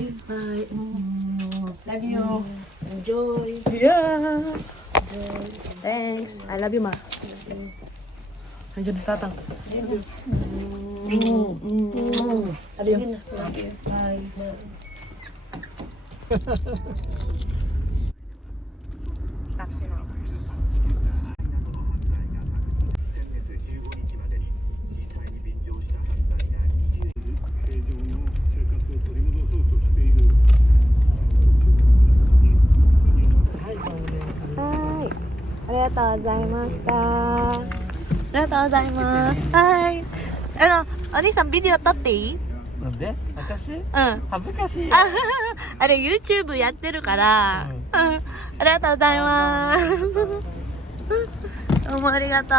Bye. Bye. Love you. Enjoy. Yeah. Enjoy. Thanks. I love you, ma. Andiyan na si tatang. Love you. Bye. Taxi numbers. 先月15日までに実際に便乗した犯罪が20正常の生活を取り戻そうとしているはい。ありがとうございました。ありがとうございます。はい。お兄さんビデオ撮っていい？なんで私うん。恥ずかしい。ああれ YouTube やってるから、うん、ありがとうございますどうもありがとう。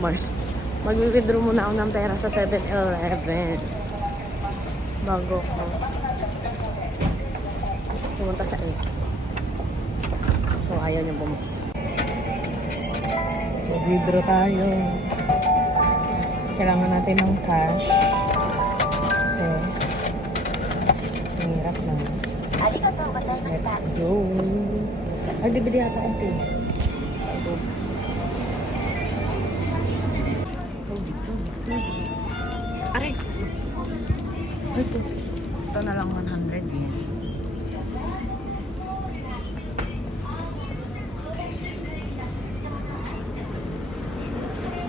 Mars, mag-withdraw muna ako ng pera sa 7-Eleven bago ko pumunta sa 8. So ayaw niya pumunta. Mag-withdraw tayo. Kailangan natin ng cash kasi mahirap na. Let's go. Ay, bibili ata ang tea. Aray! Ito na lang 100 yen.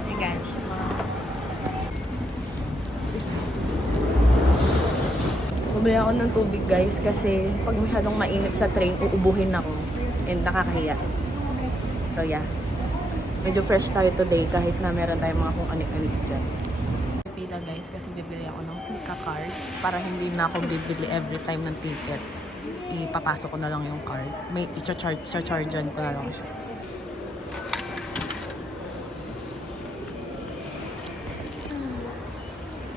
Hey guys. Bumili ako ng tubig guys kasi pag masyadong mainit sa train, uubuhin ako and nakakahiya. So yeah, medyo fresh tayo today kahit na meron tayong mga kung anik-anik dyan. Pila guys kasi bibili ako ng Suica card para hindi na ako bibili every time ng ticket. Ipapasok ko na lang yung card. May i-chargean ko na lang siya.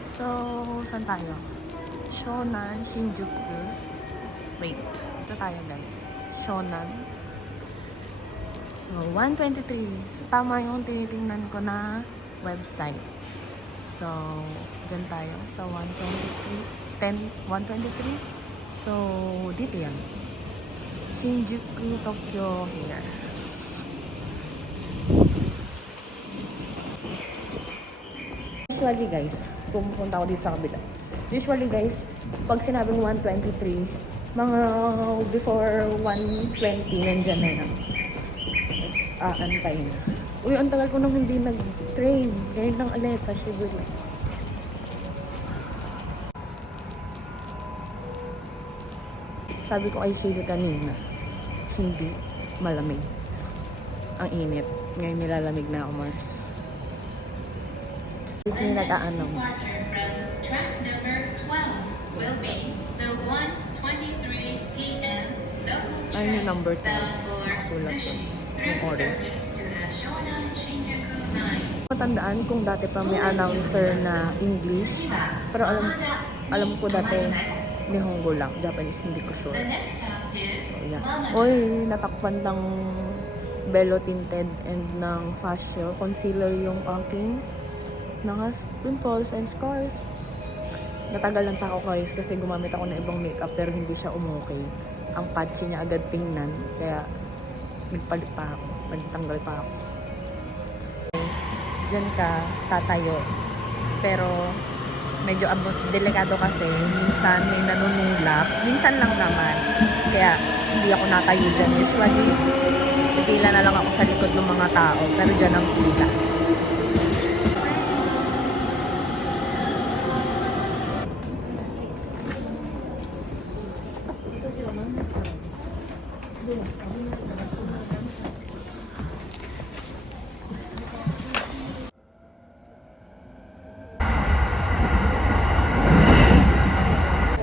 So, saan tayo? Shonan, Shinjuku. Wait, ito tayo guys. Shonan. So, 123. So, tama yung tinitingnan ko na website. So, dyan tayo sa 123. So, dito yan. Shinjuku, Tokyo, here. Usually guys, pumunta ako dito sa kabila. Usually guys, pag sinabing 123, mga before 120 nandyan na yan. Antay na. Uy, ang tagal ko nang hindi nag-train. Ganyan lang ulit sa Shibuya. Sabi ko kay Shili kanina, hindi malamig. Ang init. Ngayon nilalamig na ako, Mars. Please may nag-a-announce. Track number 12 will be the 1:23 p.m. local Ay, yung train number 10. bound for Nakasulat ko. Sushi Yung through orange. service to the Shonan Shinjuku line. Matandaan kung dati pa may announcer na English. Pero alam ko dati Nihongo lang. Japanese, hindi ko sure. The next stop is So, yeah. Mama. Oy, natakpan ng Bello Tinted and ng facial concealer yung aking mga pimples and scars. Natagalan pa ako guys kasi gumamit ako ng ibang makeup pero hindi siya umukay. Ang patchy niya agad tingnan kaya nagpalit pa ako, nagtanggal pa ako. Guys, dyan ka tatayo pero medyo delikado kasi minsan may nanunulak, minsan lang naman kaya hindi ako natayo dyan. Usually pipila na lang ako sa likod ng mga tao pero dyan ang pila.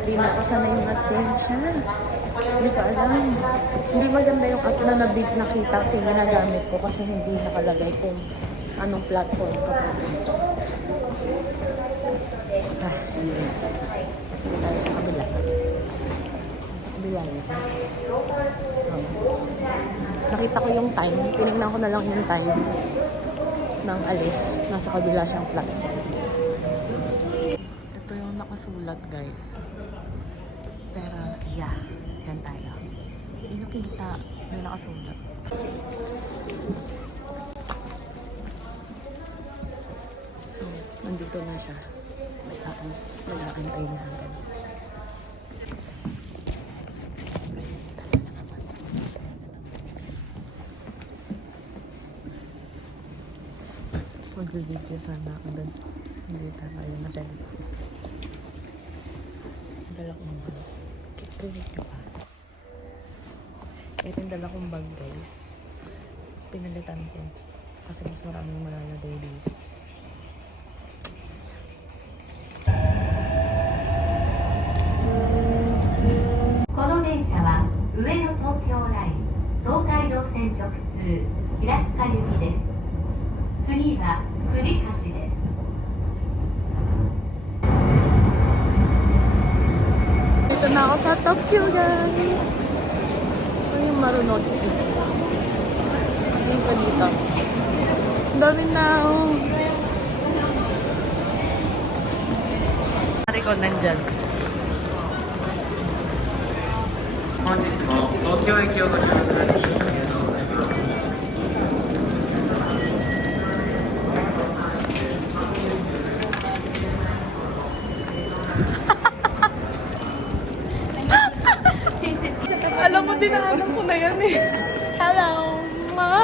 Hindi na ko sana yung attention. Hindi ko alam. Hindi maganda yung app na nakita ko ginagamit ko kasi hindi nakalagay kung anong platform ka po dito. Hindi tayo sa kabila. Sa kabila yun. So, nakita ko yung time. Tinignan ko na lang yung time ng alis. Nasa kabila siyang platform. Ito nakasulat, guys. Pero, yeah. Diyan tayo. Hindi nakita. May nakasulat. So, nandito na siya. Nag-aantay na hanggang. Mag-video sana ako doon. Hindi tayo na selfie. Dala kong bag. Relate ka pa. Ito yung dala kong bag, guys. Pinalitan ko. Kasi mas maraming malalagay dito. この電車は上野東京ライン東海道線直通平塚行きです。次は栗橋です。 Dito na ako sa Tokyo, guys. Ito yung Marunouchi. Yung pa dito. Ang dami na, oh. Pare ko nandyan. 本日も東京駅をご利用いただきありがとうございます。 Alam mo, dinahanap ko na yan eh. Hello, ma.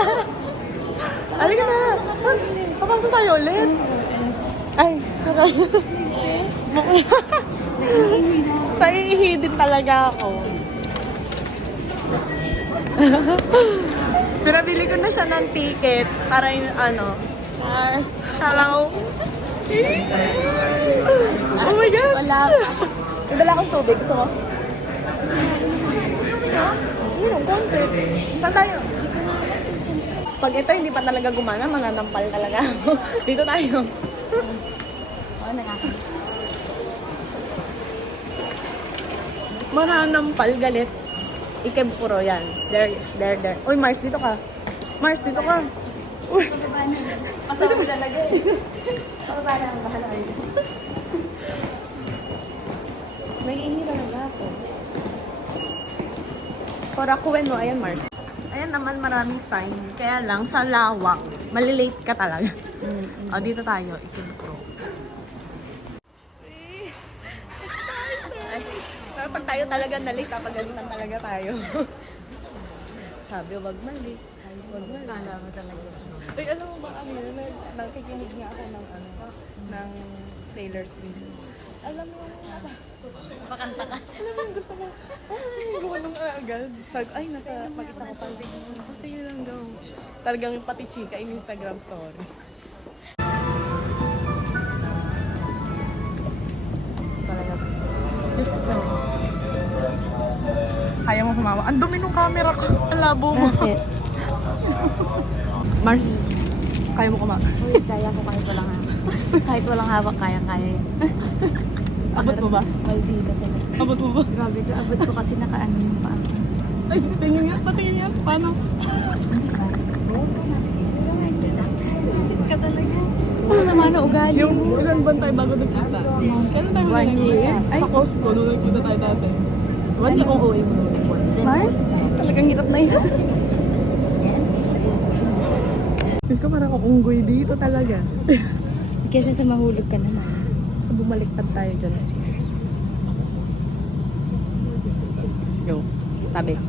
Halika na. Papasok tayo ulit. Ay, sorry. Naiihi din talaga ako. Pinabili ko na siya ng ticket para yung ano. Hello. Oh my God. Wala pa. Nadala akong tubig. Gusto mo? Konti. Saan tayo? Pag ito hindi pa talaga gumana, mananampal talaga ako. Dito tayo. Mananampal, galit. Ikebukuro yan. There. Uy, Mars, dito ka. Mars, dito ka. Uy. Pasok ko talaga eh. Pababa na ang bahala kayo. Nag-ihi talaga ako. Korakuen mo, ayan Mars. Ayan naman maraming sign. Kaya lang, sa lawak, malilate ka talaga. O, dito tayo, Ikebukuro. Pero pag tayo talaga na-late, papagalitan talaga tayo. Sabi, wag na-late. Wag na-late. Kala mo talaga. Ay, alam mo ba, nakikinig nga ako ng Taylor Swift. Alam mo, Pakanta ka. alam mo, gusto mo, ay, gumulong agad. Sabi ko, ay, nasa mag-isa ko pala. Sige lang daw. Talagang pati chika in Instagram story. Talaga. Diyos ko. Kaya mo kumawa. Ang dumi ng camera ko. Ang labo mo. Bakit? Mars, kaya mo kumawa. Uy, kaya ko kahit walang hawak. Kahit walang hawak, kaya-kaya. Abot mo ba? Maldita talaga. Abot mo ba? Grabe ko, abot ko kasi nakaano yung paa ko. Ay, tingin nga. Patingin nga. Paano? Hindi ba? Oo, Ka talaga. ano naman na ugali Yung mo? ilan buwan tayo bago nagkita? Kailan tayo 1 year? Ay, sa Costco, nung nagkita tayo dati. 1 year kung uwi mo. Mars? Talagang hirap na hirap. Diyos ko, parang akong unggoy dito talaga. Kasi sa mahulog ka naman. So, bumaliktad tayo dyan, sis. Let's go. Tabi.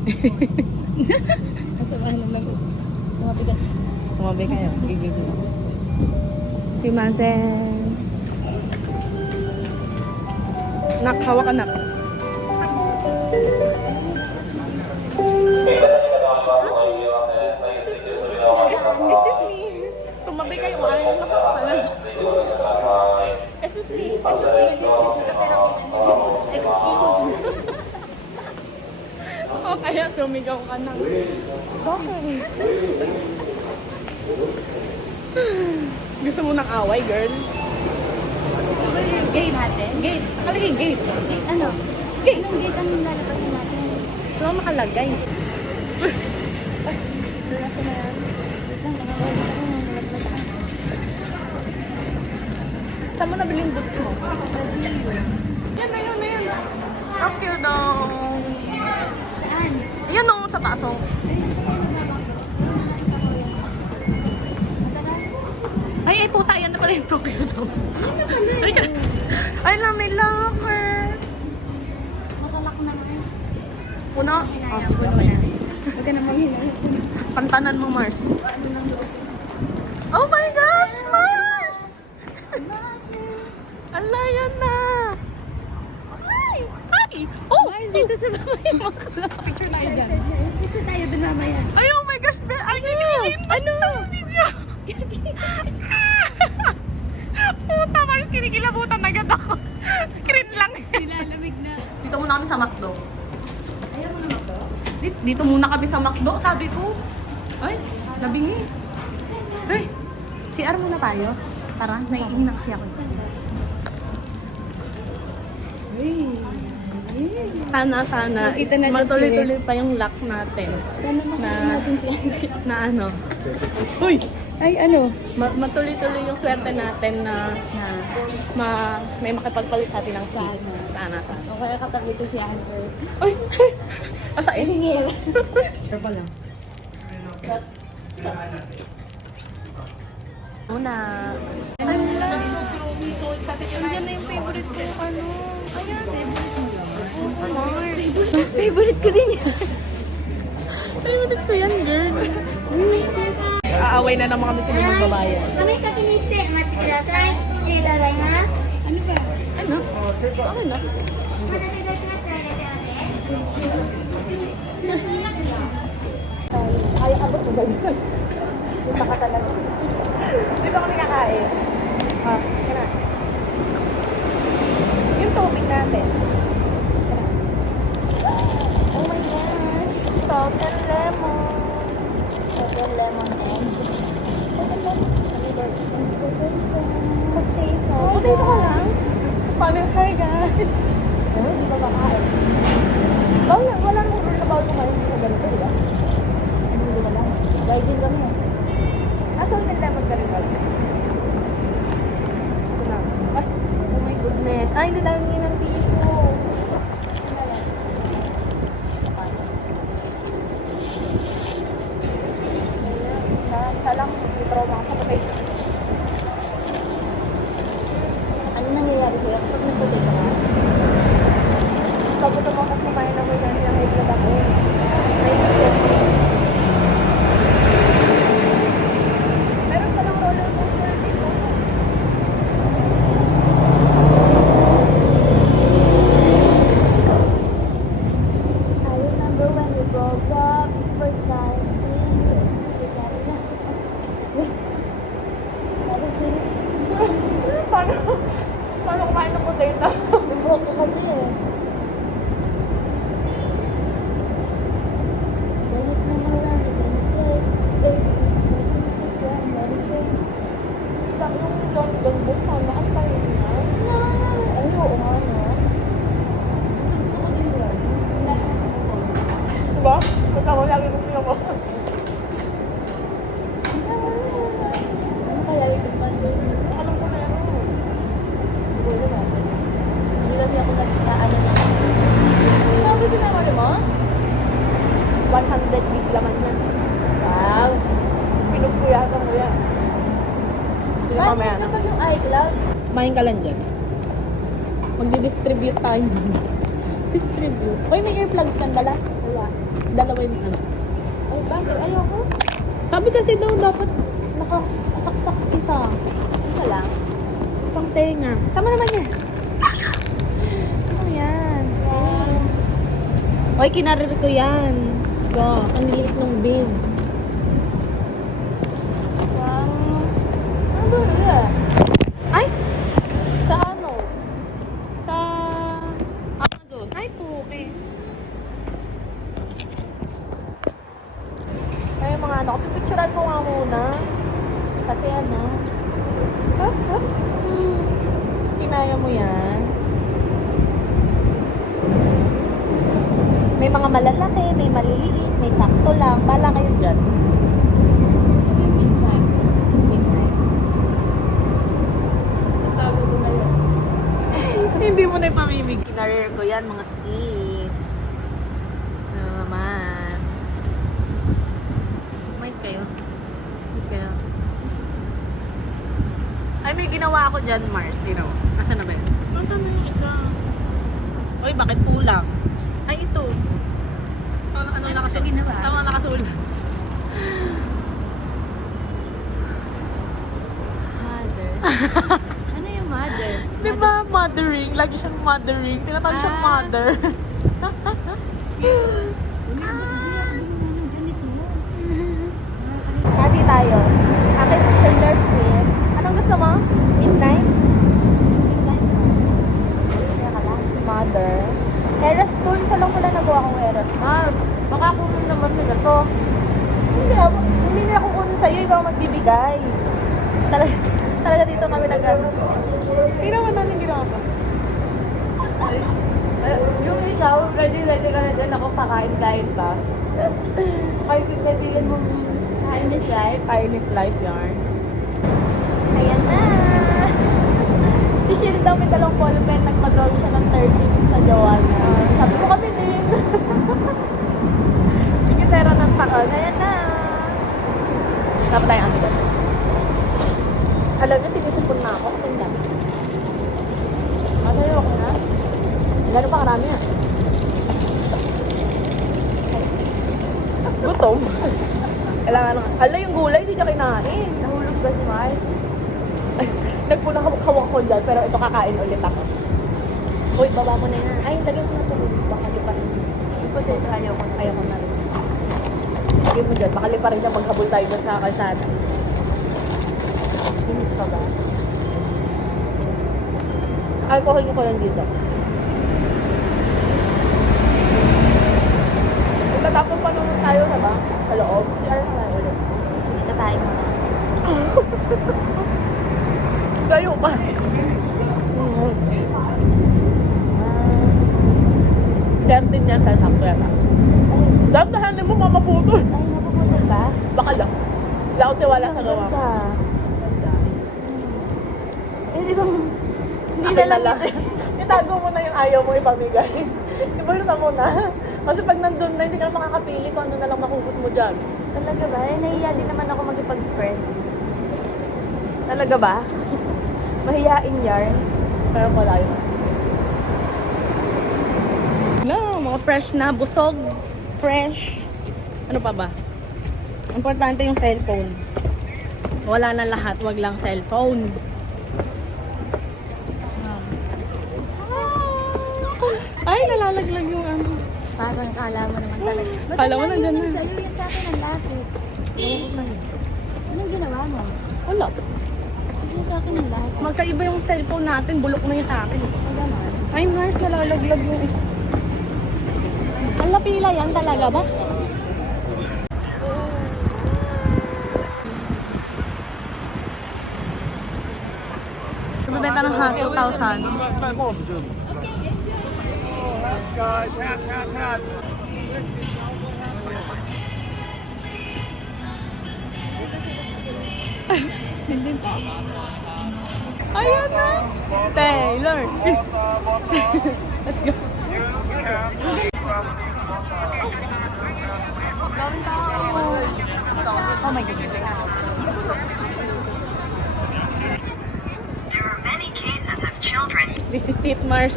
Kasamahan naman. Tumapigan. Tumabi kayo. Gigig na. Sumimasen. Nak, hawak anak. Excuse me. Tumabi kayo. Ayaw makakapala. Excuse me. Excuse me. O kaya sumigaw ka na. Bakit? Gusto mo ng away, girl? Gate natin? Gate. Nakalagay gate. Gate ano? Gate. Anong gate ang lalapasin natin? Wala nakalagay. Ay, lalaso na yan. Wait lang, nakawala ako. Nalagpas ako. Saan mo nabili yung boots mo? Ayun. Okay daw. Ayan o, sa taas o. Ay, puta, yan na pala yung Tokyo daw. Ay, may locker. Masalak na Mars. Puno? Oh, sige. Huwag ka na maghinala. Pantanan mo, Mars. Oh my gosh, Mars! Ala, yan na. Ay! Oh! Mars, dito sa baba yung makla. Picture na dyan. Dito tayo, dun mamaya. Ay, oh my gosh, ay, ano? Video. Puta, Mars, kinikilabutan agad ako. Screen lang. Nilalamig na. Dito muna kami sa McDo. Ayaw mo naman to? Dito muna kami sa McDo, sabi ko. Ay, nabingi. Hey, CR muna tayo. Tara, naiinak siya ako. Sana. Nakita natin Matuloy-tuloy pa yung luck natin. Sana makita natin si Andre. Na ano? Uy! Ay, ano? Matuloy-tuloy yung swerte natin na may makipagpalit sa atin ng seat. Sana. O kaya katabi ko si Andre. Uy! Asa is? Hingil. Sure pa lang. Una. Nandiyan na yung favorite ko, ano? Favorite ko din yan. Favorite ko yan, girl. Aaway na naman kami sila magbabayan. 紙かけにしてお待ちください。ありがとうございます。 Ano ka? Ano? Okay na. お待たせいたしました。いらっしゃいませ。 Kaya ka ba ito, guys? Kita ka talaga. Dito kami kakain. Yan na. Yung tubig natin. Oh my gosh. Salt and lemon. Salt and lemon and... Potato. Potato ka lang? Paano? Hi guys. Ano? Hindi ba kakain? Wala nang rule na bawal kumain sa ganito, di ba? Hindi wala. Guiding kami. Salt and lemon ka rin ba? Ito na. Ay, oh my goodness. Ay, hindi dahil ngayon ng tissue. Isa lang, trauma ako sa potato. Ano nangyayari sa'yo kapag nagpotato ka? Pag ito mo kasi kumain ako yan, yung high blood ako. Meron pa lang roller coaster dito. I remember when we broke up, first time seeing you, sabi na. Sabi sa'yo, Paano kumain ng potato? nabroke ko kasi eh. Ganit na lang, ganit sa'yo. Kasi one, very sure. Yung Don Book, paano pa yun na? Ay, oo nga no. Gusto ko din yun. Diba? Pagka mo lagi kong piyo mo. Ano kaya yung pagpandun? Alam ko na yan. Siguro ba? Hindi kasi ako nagkakaano na. Hindi nga ba sinamali mo? 100 big laman yan. Wow! Pinugkuyasan mo yan. Sige, Paano mamaya yun na. kapag yung iCloud? Kumain ka lang dyan. Magdi-distribute tayo. Distribute. Uy, may earplugs kang dala? Wala. Dalawa yung ano. Ay, bakit? Ayoko. Sabi kasi daw dapat nakasaksak isa. Isa lang. Isang tenga. Tama naman yan. Ano yan? Wow. Uy, kinarir ko yan. Let's go. Ang liit ng beads. Ano ba yun? Ay! Sa ano? Sa Amazon. Ay, okay. Ay, mga ano, pipicturean ko nga muna. Kasi ano, kinaya mo yan. May mga malalaki, may maliliit, may sakto lang. Bala kayo dyan. Midnight. Tawag ko na yun. Hindi mo na ipamimigay. Career ko yan, mga sis. Ano naman. Mais kayo? Mais kayo? Ay, may ginawa ako dyan, Mars. Tino. Nasaan na ba yun? Nasaan na yung isa? Uy, bakit kulang? Ay, ito. Ano nakasulat? ginawa? Tama nakasulat. Mother. Ano yung mother? Di ba, mothering? Lagi siyang mothering. Tinatawag siyang mother. Kati tayo. Akin, Taylor Swift. Anong gusto mo? Midnight? Kaya ka lang, si mother. Eras Tour, isa lang pala nagawa kong Eras. Baka kunin naman nila to. Hindi nila kukunin sa'yo, ikaw magbibigay. Talaga dito kami nag-ano. Hindi naman natin ginawa pa. Yung ikaw, ready ka na dyan. Ako kakain-kain pa. Ay, pagkabilin mo kain is life. Kain is life yarn. Ayan na! Si Shield daw may dalawang ball pen, nagpag-roll siya ng 30 minutes sa jowa niya. Sabi ko kami din. Tikitera ng taon. Ayan na! Dapat tayong amiga. Alam niyo, sinisipon na ako kasi ang dami. Masaya ako na. Gano'n pa karami yan. Gutom. Kailangan nga. Hala, yung gulay, hindi niya kinain. Nahulog ba si Mars? Nagpunahawak ko dyan, pero ito kakain ulit ako. Uy, baba mo na yan. Ay, lagyan ko na ito. Baka di pa rin. Yung potato, ayaw ko na. Ayaw ko na rin. Lagyan mo dyan. Baka di pa rin na maghabol tayo dyan sa kalsada. Init pa ba? Alcohol ko lang dito. Magtatapon pa naman tayo, diba? Sa loob. Si Arna na ulit. Sige, katayin mo na. Gayo pa. Certain yan sa sakto yata. Dahan-dahanin mo, mamaputol. Ay, napuputol ba? Baka lang. Wala akong tiwala sa gawa ko. Eh, di ba? Hindi Akin na lang. Itago mo na yung ayaw mo ipamigay. Ibulsa mo na. Kasi pag nandun na, hindi ka na makakapili kung ano na lang makugot mo dyan. Talaga ba? Eh, nahiya din naman ako magipag-friends. Talaga ba? Mahiyain yarn. Pero wala yun. No, mga fresh na, busog, fresh. Ano pa ba? Importante yung cellphone. Wala na lahat, wag lang cellphone. Ay, nalalaglag yung ano. Parang kala mo naman talaga. Ba't Kala mo ang layo nandyan nun na. sa'yo? Yan sa akin ang lapit. Anong ginawa mo? Wala. Yung sa akin ang lapit. Magkaiba yung cellphone natin, bulok na yung sa akin. Ang gaman. Ay, Mars, nalalaglag yung isa. Ang lapila yan talaga ba? Bibenta ng hat, 2,000. Hats, guys. Hats. Ayan na! Taylor! Let's go! Oh my God. There are many cases of children This is it, Mars.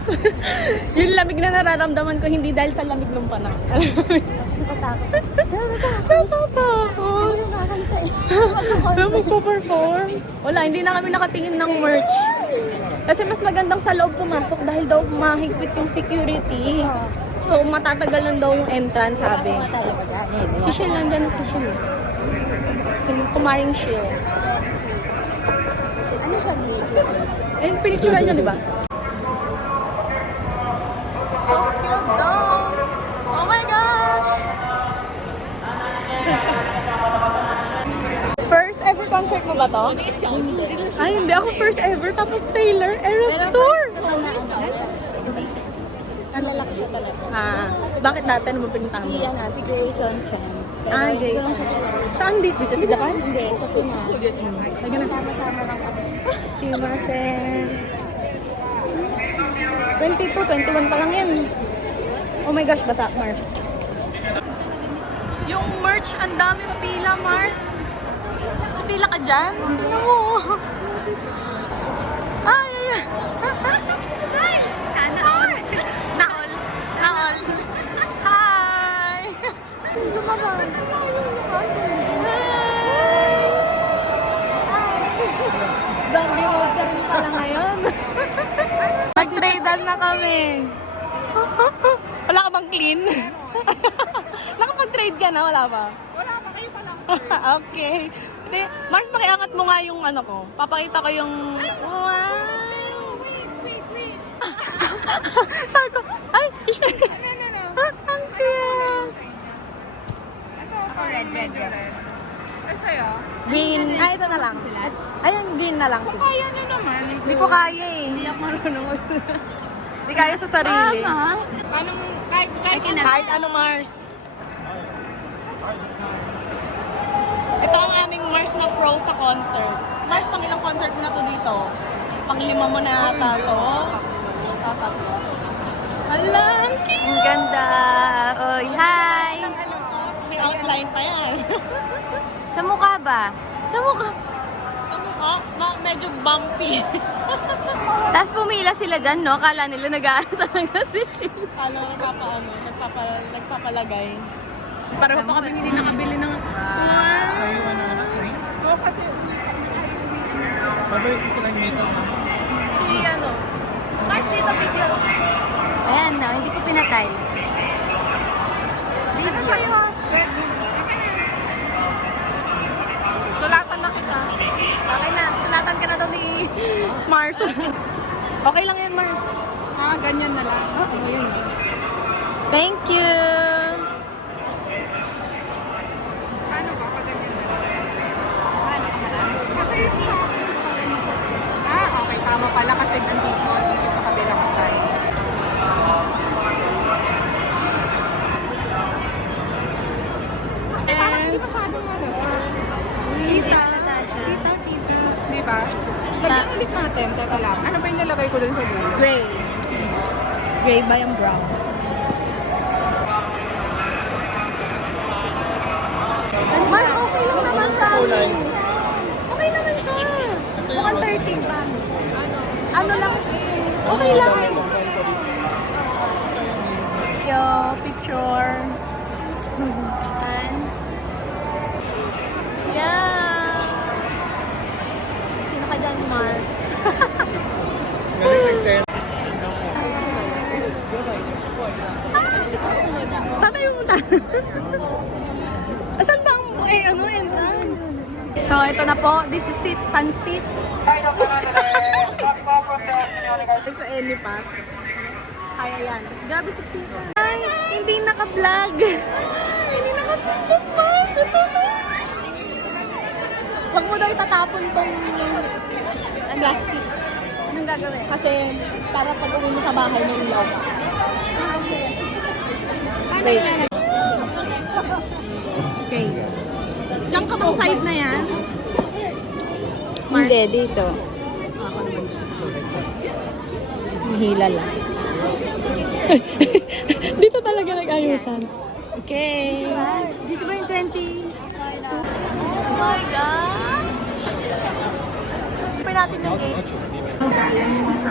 Yung lamig na nararamdaman ko, hindi dahil sa lamig ng panahon. Nakatakot. Natatakot. Ano yung kakanta eh? Pero magpo-perform. Wala, hindi na kami nakatingin ng merch. Kasi mas magandang sa loob pumasok dahil daw mahigpit yung security. So, matatagal lang daw yung entrance, sabi. Si Shil, nandyan si Shil. Si Kumaring Shil. Ano siya dito? Eh, pinicturean niya, di ba? So cute daw! Oh my gosh! First ever concert mo ba to? Hindi. Ay, hindi ako first ever. Tapos Taylor, Eras Tour! Ito na kilala ko siya talaga. Ah, bakit dati naman pinuntahan mo? Si Grayson Chance. Pero Ah, hindi ko Grayson. lang siya kilala. Saan dito? Dito sa Japan? Hindi, sa Pinas. Lagyan na. Sama-sama lang kami. Sumimasen. 22, 21 pa lang yan. Oh my gosh, basa, Mars. Yung merch, ang daming pila, Mars. Pila ka dyan? Tingnan mo. Ay! Naol. Naol. Hi! Lumabas. Dami mo kami pala ngayon. Nag-tradean na kami. Wala ka bang clean? Nakapag-trade ka na? Wala pa? Wala pa, kayo pa lang. Okay. Hindi, Mars, pakiangat mo nga yung ano ko. Papakita ko yung... Wow! Wait. Sabi ko, ay! No. Ang cute! Ito pa, red. Ay, sa'yo? Green. Ah, ito na lang. Ayan, green na lang. Sige. Kaya na naman. Hindi ko kaya eh. Hindi ako marunong mag... Hindi kaya sa sarili. Anong, Kahit ano, Mars. Ito ang aming Mars na pro sa concert. Mars, pang ilang concert mo na to dito? Pang-lima mo na ata to? Tatapos. Hala, ang cute! Ang ganda. Oy, hi! May outline pa yan. Sa mukha ba? Sa mukha. Sa mukha, medyo bumpy. Tapos pumila sila dyan, no? Kala nila nag-aano talaga si Shin. Nagpapalagay. Pareho pa kami hindi nakabili ng... Wow! kasi... Babalik ko sila dito. Si ano? Mars, dito video. Ayan, no? Hindi ko pinatay. Video. Sulatan na kita. Okay na. Sulatan ka na daw ni Mars. Okay lang yan, Mars. Ganyan na lang. Sige yun. Thank you! Paano ba? Pag ganyan na lang. Paano ka pala? Kasi yung sa akin, okay. Tama pala kasi nandito. Dito sa kabilang side. Parang hindi masyadong malata. Kita. Di ba? Lagyan ulit natin. Teka lang. Ano ba yung nilagay ko dun sa dulo? Gray. Gray ba yung brown? Mas okay lang naman sa amin. Okay naman siya. Mukhang 13 pa. Ano lang? Okay lang. Yo, picture. Yeah. Sino ka dyan, Mars? Saan tayo muna? Asan ba ang entrance? So, ito na po. This is seat, pansit. Sa Elipas. Kaya yan. Grabe suksikan. Ay, hindi naka-vlog. Hindi naka-vlog, Mars. Ito na. Huwag mo daw itatapon tong plastic. Anong gagawin? Kasi para pag uwi mo sa bahay may ilaw ka. Wait. Okay. Diyan ka bang side na yan? Hindi, dito. Mahila lang. Dito talaga nag-ayusan. Okay. Dito ba yung 20? Oh my God! Open natin yung gate.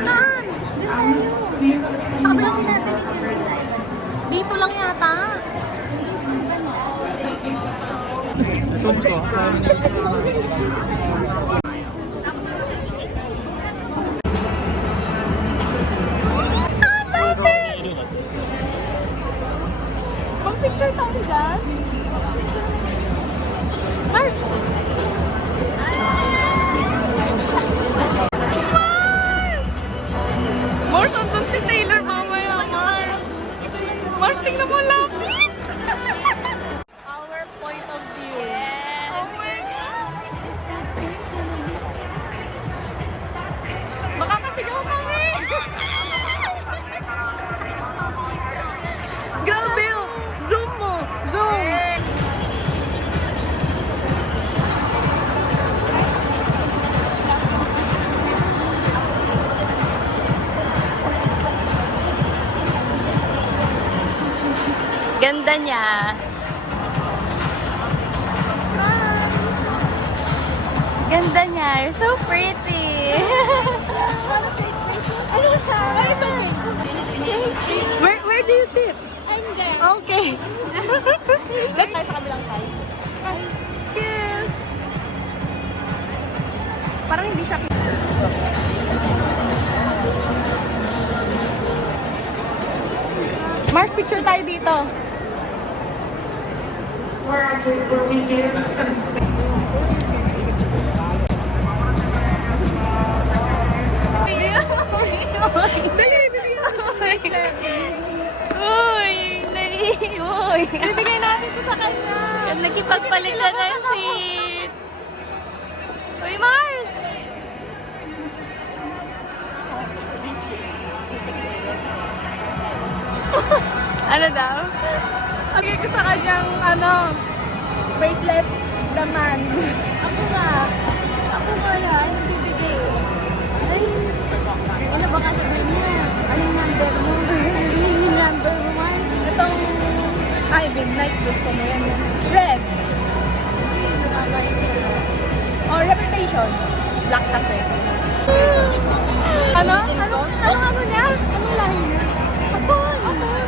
Saan? Sa kabilang dito lang yata. Mag-picture tayo dyan. Mars! Mars, andun si Taylor mamaya, Mars. Mars, tingnan mo lapit. Our point of view. Oh my God. Ganda niya. Ganda niya. You're so pretty. Where do you sit? Okay. Let's try sa kabilang side. Yes. Parang hindi siya. Mars, picture tayo dito. Uy! Bibigay natin ito sa kanya. Nagkipagpalit na ng seat. Uy, Mars! Ano daw? Okay ko sa kanyang, bracelet naman. Ako nga yan. Anong bibigay ko? Ay, ano ba nga sabihin niya? Ano yung number mo? Ano yung number mo, Mars? Itong, midnight gusto mo yan. Red. Hindi, nagkakain ko. Or reputation. Black kasi. Ano niya? Anong lahi niya? Hapon!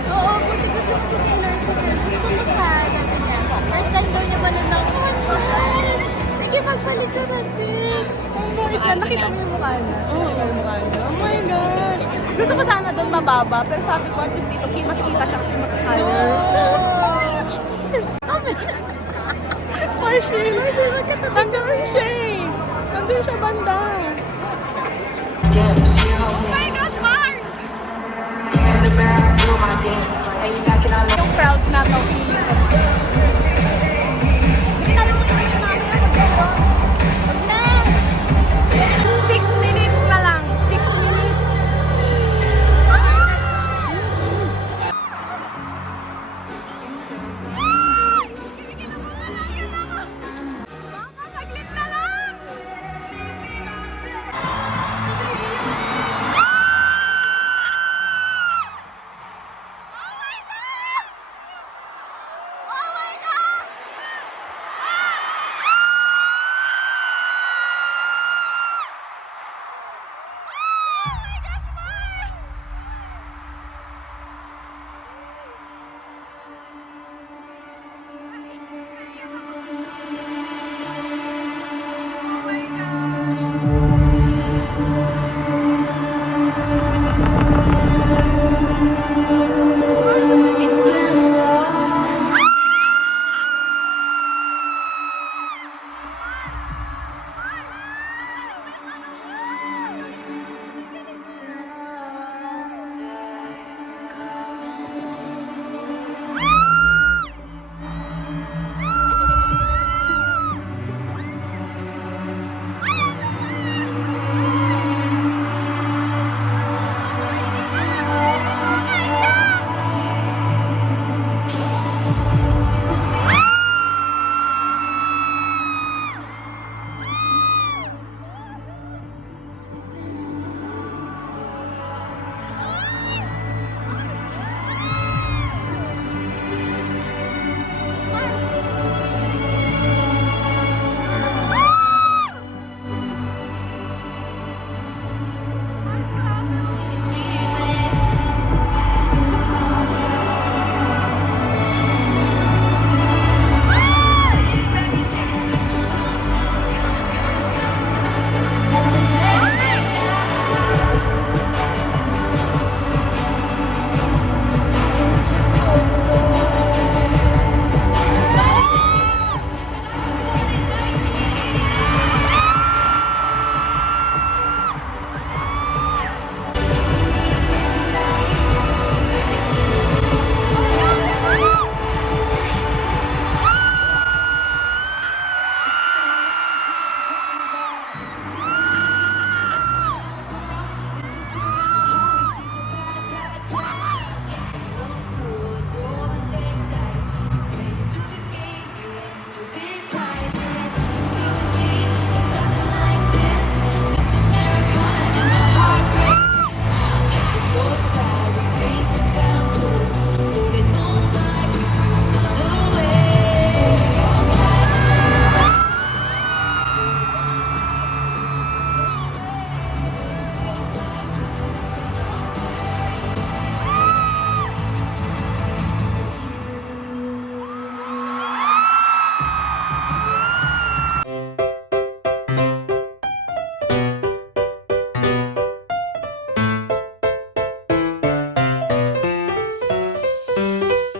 Oo, buti gusto mo si Taylor Swift. Gusto mo pa, sabi niya. First time daw niya manood ng nagkipagpalit ka na, sis. Nakita mo yung mukha niya? Oo, yung mukha niya. Oh my gosh. Gusto ko sana doon mababa, pero sabi ko at least dito, mas kita siya kasi mas higher. Marshall! Nandun siya eh! Nandun siya banda! Oh my gosh, Mars! Yung crowd na to, feeling ko.